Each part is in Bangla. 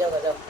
Ya, udah.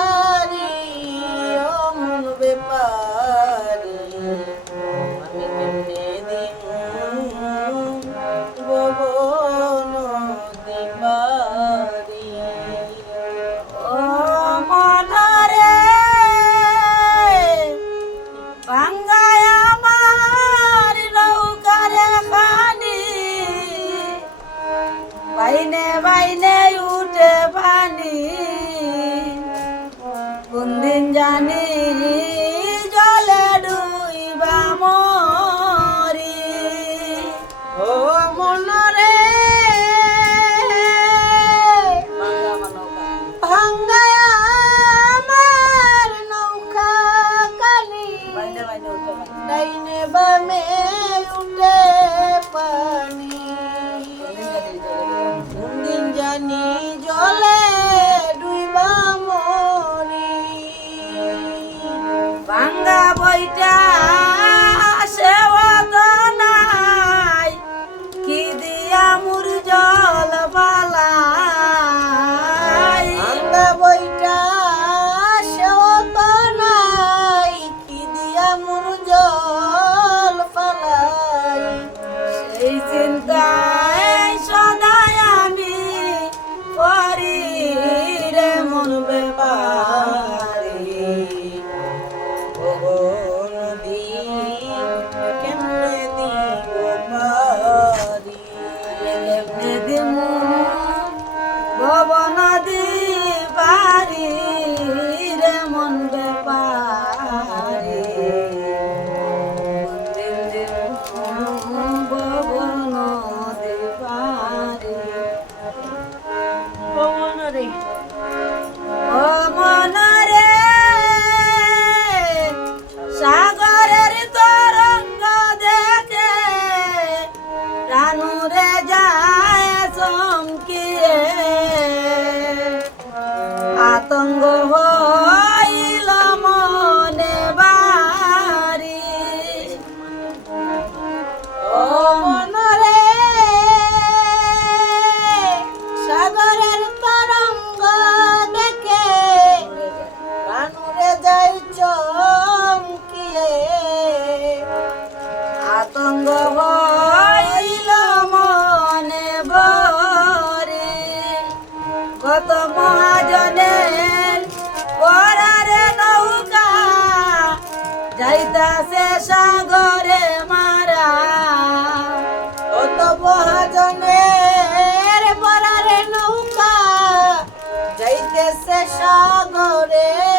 ডাইনে বামে উঠে সাগরে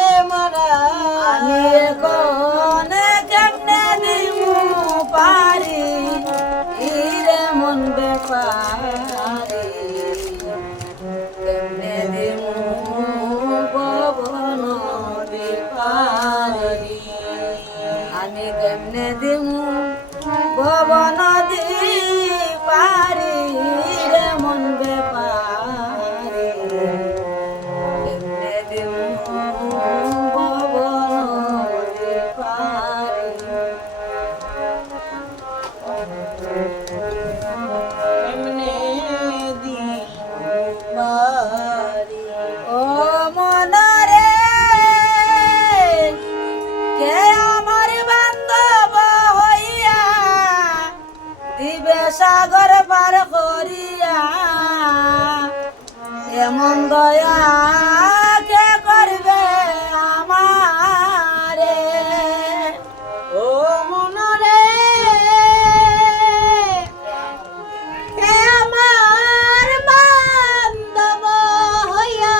দিবে সাগর পার করিয়া এমন দয়া কে করবে আমারে? ও মন রে আমার বান্ধব হইয়া।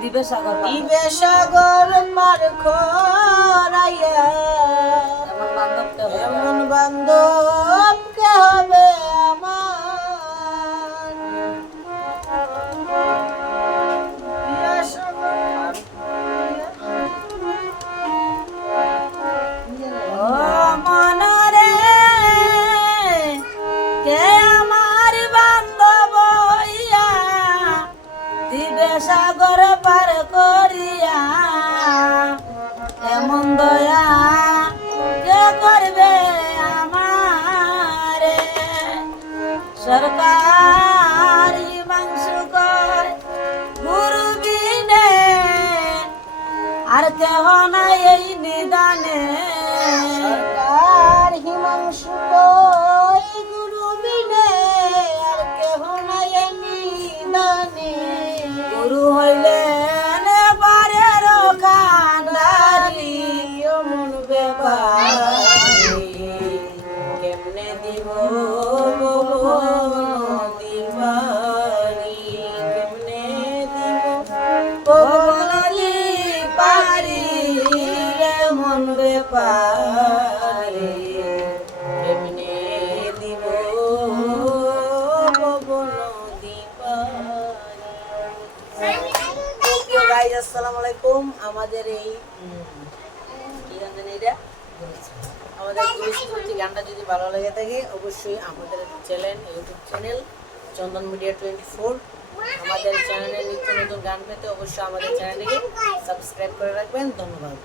দিবে সাগর দিবে সাগর পার করিয়া কেহ নাই এই নিদানে। সরকার হিমাংশু গুরু বিনে আর কেহ নাই নিদানে। গুরু হইলে আসসালামু আলাইকুম। আমাদের এই আমাদের গুলিস্ট গানটা যদি ভালো লেগে থাকে, অবশ্যই আমাদের channel, YouTube channel, Chandan media twenty four, আমাদের চ্যানেলে নিত্য নতুন গান পেতে অবশ্যই আমাদের চ্যানেলটিকে সাবস্ক্রাইব করে রাখবেন। ধন্যবাদ।